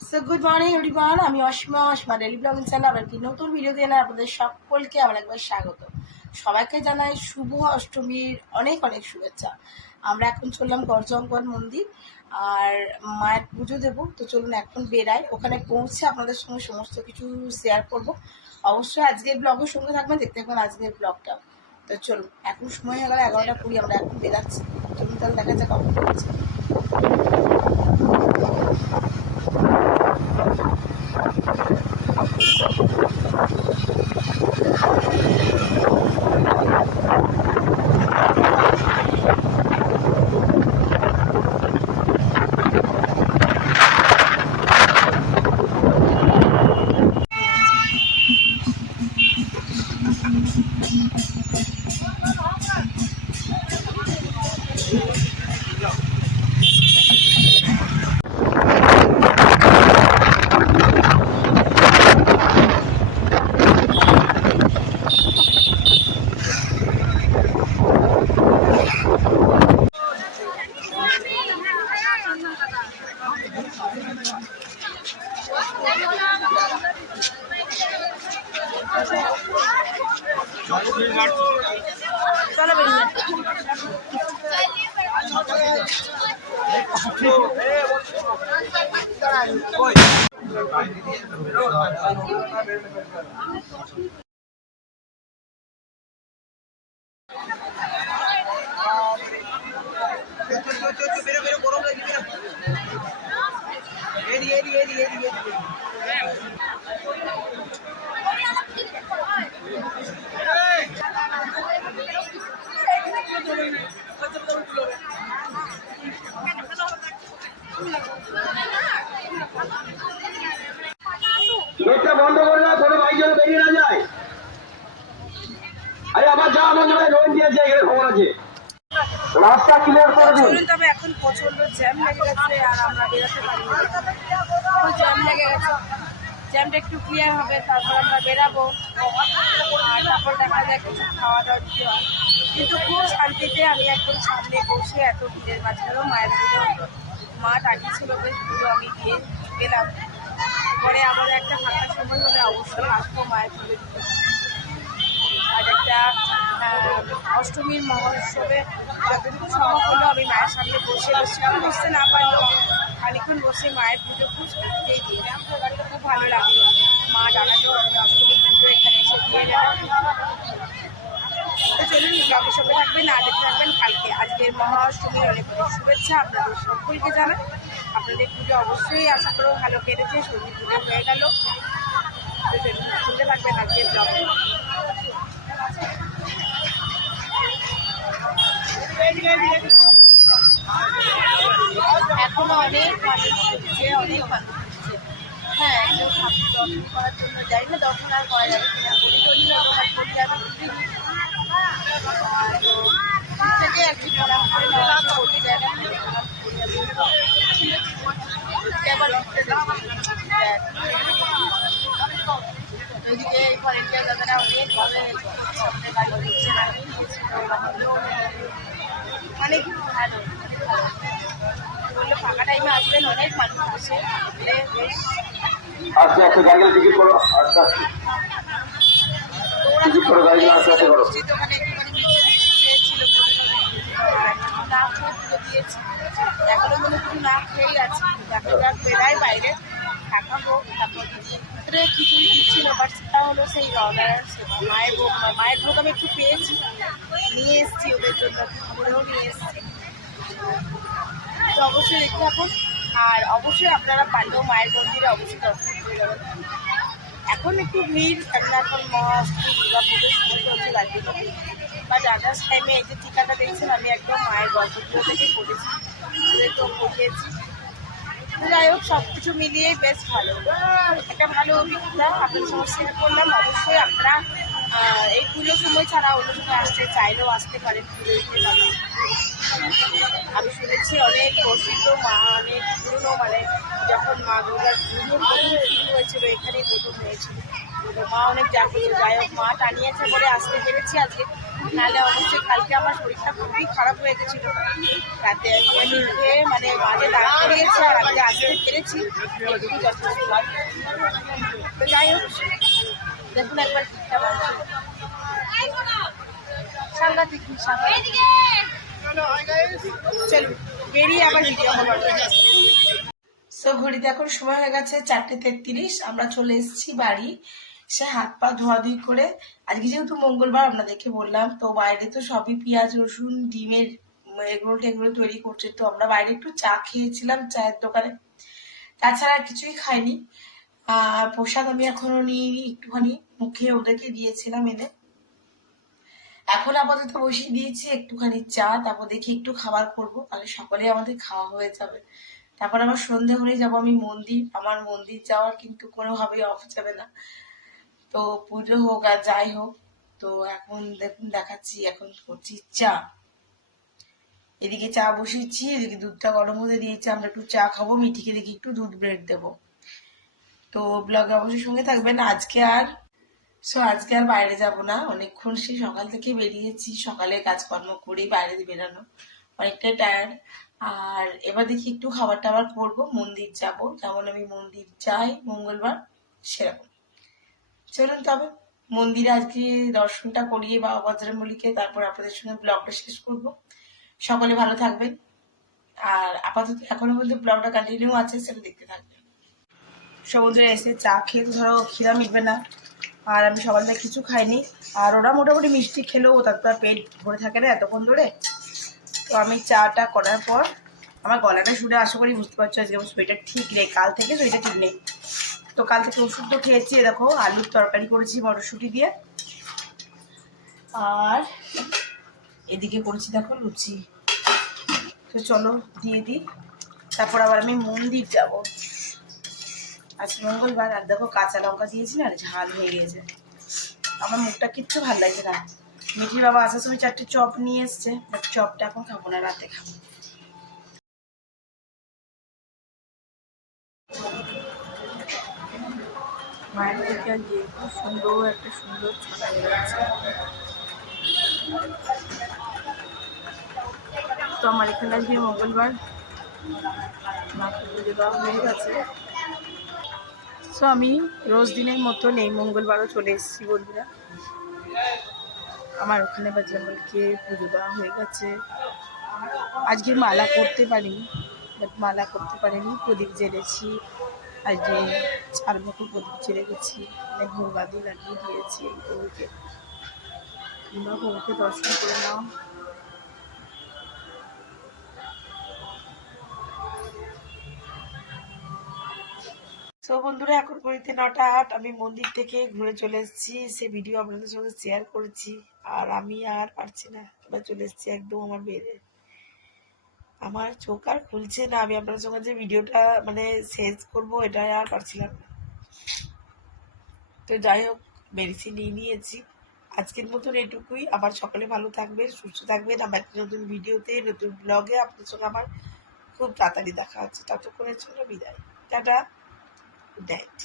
So good morning everyone, আমি Asima daily blogging channel আবার একটি নতুন ভিডিও দিয়ে আপনাদের সকলকে আমার একবার স্বাগত। সবাইকে জানাই শুভ অষ্টমীর অনেক অনেক শুভেচ্ছা। আমরা এখন চললাম গর্জঙ্গর মন্দির আর মায়ের পুজো দেবো। তো চলুন এখন বেরাই, ওখানে পৌঁছে আপনাদের সঙ্গে সমস্ত কিছু শেয়ার করব। অবশ্যই আজকের ব্লগের সঙ্গে থাকবেন, দেখতে থাকবেন আজকের ব্লগটা। তো চলুন, এখন সময় হয়ে গেল 11টা 20, আমরা এখন বেরাচ্ছি। চলুন তাহলে দেখা যাক কখন পৌঁছে। চলো বেরিয়ে গরম লাগছে। গেটটা বন্ধ করে দাও, কোনো বাইক যেন বেরিয়ে না যায়। আরে আবার যা আমার মনে হয় লোন দিয়েছে, এখানে খবর আছে, রাস্তা ক্লিয়ার করে দিন। চলুন, তবে এখন প্রচন্ড জ্যাম লেগে গেছে আর আমরা বেরোতে পারিনি। খুব জ্যাম লেগে গেছে, জ্যামটা একটু ক্লিয়ার হবে তারপর আমরা বেরাবো। আর তারপর দেখা যায় কিছু খাওয়া দাওয়া দিতে হয়। কিন্তু খুব শান্তিতে আমি একদম সামনে বসে এত ভিড়ের মাঝখানেও মায়ের পুজো মা ডাকিয়েছিল, বেশ পুরো আমি দিয়ে গেলাম। পরে আমাদের একটা ফাঁকা সময় হলে অবশ্যই আসবো মায়ের পুজো দিতে। আর একটা অষ্টমীর মহোৎসবে যতটুকু সম্ভব হলো আমি মায়ের সামনে বসে বসতে না পারলেও খানিক্ষণ বসে মায়ের পুজো খুব করতেই দিয়েছি। খুব ভালো লাগলো, মা জানালো আমি অষ্টমীর পুজো এখানে এসে দিয়ে গেলাম। তো চলুন, ব্লগের সঙ্গে থাকবেন, না দেখতে থাকবেন কালকে। আজকের মহা অষ্টমীর অনেক অনেক শুভেচ্ছা আপনাদের সকলকে জানাই। আপনাদের পুজো অবশ্যই আশা করেও ভালো কেটেছে, সন্ধি পুজো হয়ে গেল। তো চলুন, শুনতে থাকবেন আজকের ব্লগে। এখনো অনেক মানুষ হচ্ছে, অনেক মানুষ হচ্ছে। হ্যাঁ, একদম দর্শন করার জন্য যাই না, দর্শন আর করা যাবে কিনা বলি অনুমান করি আমি তো থেকে আর কি প্রণাম করে নেওয়া ওই জায়গা থেকে প্রণাম করি আমি। আবার ওইদিকে ভলেন্টিয়ার দাদারা অনেক ভালো সামনে গাড়ি দিচ্ছে, অনেক ভালো বললো ফাঁকা টাইমে আসবেন, অনেক মানুষ আসে বেশ। আস্তে আস্তে গাড়িগুলো টিকিট করো, আস্তে আস্তে টিকিট করো, গাড়িগুলো আস্তে আস্তে করো। ওখানে একটুখানি মিষ্টি খেয়েছিল, না খেয়ে পুজো দিয়েছি, এখনো মনে কিছু না খেয়েই আছে। এখন বেড়াই বাইরে থাকাবো, তারপর ভিতরে খিচুড়ি দিচ্ছিল, বাট সেটা হলো সেই অর্ডার মায়ের ভোগ। মায়ের ভোগ আমি একটু পেয়েছি, নিয়ে এসেছি ওদের জন্য, ওরাও নিয়ে এসেছি। তো অবশ্যই দেখতে থাকুন, আর অবশ্যই আপনারা পারলেও মায়ের মন্দিরে অবশ্যই দর্শন করে যাবেন। এখন একটু ভিড়, কেননা এখন মহাষ্টমী দুর্গা পুজোর সময় চলছে গাড়ি, বাট আদার্স টাইমে এই যে টিকাটা দেখছেন আমি একদম মায়ের গল্পগুলো থেকে পড়েছি, তো পড়িয়েছি। যাই হোক, সব কিছু মিলিয়েই বেশ ভালো, একটা ভালো অভিজ্ঞতা আপনাদের সঙ্গে শেয়ার করলাম। অবশ্যই আপনারা এই পুজোর সময় ছাড়া অন্য সময় আসতে চাইলেও আসতে পারেন, পুজো দিতে পারেন। আমি শুনেছি অনেক প্রসিদ্ধ মা, অনেক পুরনো, মানে যখন মা দুর্গার পুজো শুরু হয়েছিল এখানেই প্রথম হয়েছিল। তো মা অনেক জাগ্রত, যাই হোক মা টানিয়েছে বলে আসতে পেরেছি আজকে। নাহলে অবশ্যই কালকে আমার শরীরটা খুবই খারাপ হয়ে গেছিল। রাতে আমি উঠে মানে মাঝে দাঁড় করিয়েছি আর আগে আসতে পেরেছি একটু যথেষ্ট। তো যাই হোক, দেখুন একবার ঠিকটা বলছি সাংঘাতিক চলুন বেরিয়ে আবার ভিডিও করবো। সো ঘড়িতে এখন সময় হয়ে গেছে 4:33। আমরা চলে এসেছি বাড়ি। সে হাত পা ধোয়াধুয়ি করে, আজকে যেহেতু মঙ্গলবার আপনাদেরকে বললাম, তো বাইরে তো সবই পেঁয়াজ রসুন ডিমের এগরোল টেগরোল তৈরি করছে, তো আমরা বাইরে একটু চা খেয়েছিলাম চায়ের দোকানে, তাছাড়া আর কিছুই খাইনি। প্রসাদ আমি এখনো নিইনি, একটুখানি মুখে ওদেরকে দিয়েছিলাম এনে। এখন আপাতত বসিয়ে দিয়েছি একটুখানি চা, তারপর দেখি একটু খাবার করবো, তাহলে সকালে আমাদের খাওয়া হয়ে যাবে। তারপর আবার সন্ধে হলেই যাবো আমি মন্দির। আমার মন্দির যাওয়ার কিন্তু কোনোভাবেই অফ যাবে না, তো পুজো হোক আর যাই হোক। তো এখন দেখুন দেখাচ্ছি, এখন করছি চা। এদিকে চা বসিয়েছি, এদিকে দুধটা গরম হতে দিয়েছি, আমরা একটু চা খাবো, মিঠিকে দেখি একটু দুধ ব্রেড দেবো। তো ব্লগে অবশ্যই সঙ্গে থাকবেন। আজকে আর বাইরে যাব না, অনেকক্ষণ সে সকাল থেকে বেরিয়েছি, সকালে কাজকর্ম করেই বাইরে বেরানো, অনেকটাই টায়ার্ড। আর এবার দেখি একটু খাবার টাবার করবো, মন্দির যাব, যেমন আমি মন্দির যাই মঙ্গলবার সেরকম। চলুন তবে মন্দিরে আজকে দর্শনটা করিয়ে বাবা বজরংবলীকে, তারপর আপনাদের সঙ্গে ব্লগটা শেষ করব। সকলে ভালো থাকবেন, আর আপাতত এখনো পর্যন্ত ব্লগটা কন্টিনিউ আছে, সেটা দেখতে থাকবেন। সমুদ্রে এসে চা খেয়ে তো ধরো খিদা মিটবে না, আর আমি সকালে কিছু খাইনি, আর ওরা মোটামুটি মিষ্টি খেলেও তার তো আর পেট ভরে থাকে না এতক্ষণ ধরে। তো আমি চাটা করার পর, আমার গলাটা শুনে আশা করি বুঝতে পারছো আজকে আমার শরীরটা ঠিক নেই, কাল থেকে শরীরটা ঠিক নেই। তো কাল থেকে ওষুধ তো খেয়েছি, দেখো আলুর তরকারি করেছি মটরশুঁটি দিয়ে, আর এদিকে করেছি দেখো লুচি। তো চলো দিয়ে দিই, তারপর আবার আমি মন্দির যাব, আজ মঙ্গলবার। আর দেখো কাঁচা লঙ্কা দিয়েছি না, ঝাল হয়ে গিয়েছে, আমার মুখটা কিচ্ছু ভালো লাগছে না। মিঠির বাবা আসার সময় 4টে চপ নিয়ে এসছে, চপটা এখন খাবো না, রাতে খাবো। মায়ের থেকে আর গিয়ে খুব সুন্দর একটা সুন্দর ছটা হয়ে গেছে। তো আমার এখানে আজকে মঙ্গলবার, মাকে পুজো দেওয়া হয়ে গেছে। সো আমি রোজ দিনের মতন এই মঙ্গলবারও চলে এসেছি বন্ধুরা। আমার ওখানে বজরংবলীকে পুজো দেওয়া হয়ে গেছে। আজকে মালা করতে পারিনি, প্রদীপ জেলেছি, আজকে 4 মুখো প্রদীপ জেলে গেছি, ভোগ আদি লাগিয়ে দিয়েছি এই গরুকে। তোমরা গরুকে দর্শন করে নাও। তো বন্ধুরা এখন ঘড়িতে 9:08, আমি মন্দির থেকে ঘুরে চলে এসেছি, সে ভিডিও আপনাদের সঙ্গে শেয়ার করেছি, আর আমি আর পারছি না, এবার চলে এসেছি একদম আমার বেডে। আমার চোখ আর খুলছে না, আমি আপনাদের সঙ্গে যে ভিডিওটা মানে শেষ করবো এটা আর পারছিলাম না। তো যাই হোক, মেডিসিন নিয়েছি। আজকের মতন এটুকুই, আবার সকালে ভালো থাকবেন, সুস্থ থাকবেন। আবার একটা নতুন ভিডিওতে নতুন ব্লগে আপনাদের সঙ্গে আমার খুব তাড়াতাড়ি দেখা হচ্ছে। ততক্ষণের জন্য বিদায়, টাটা, গুড নাইট।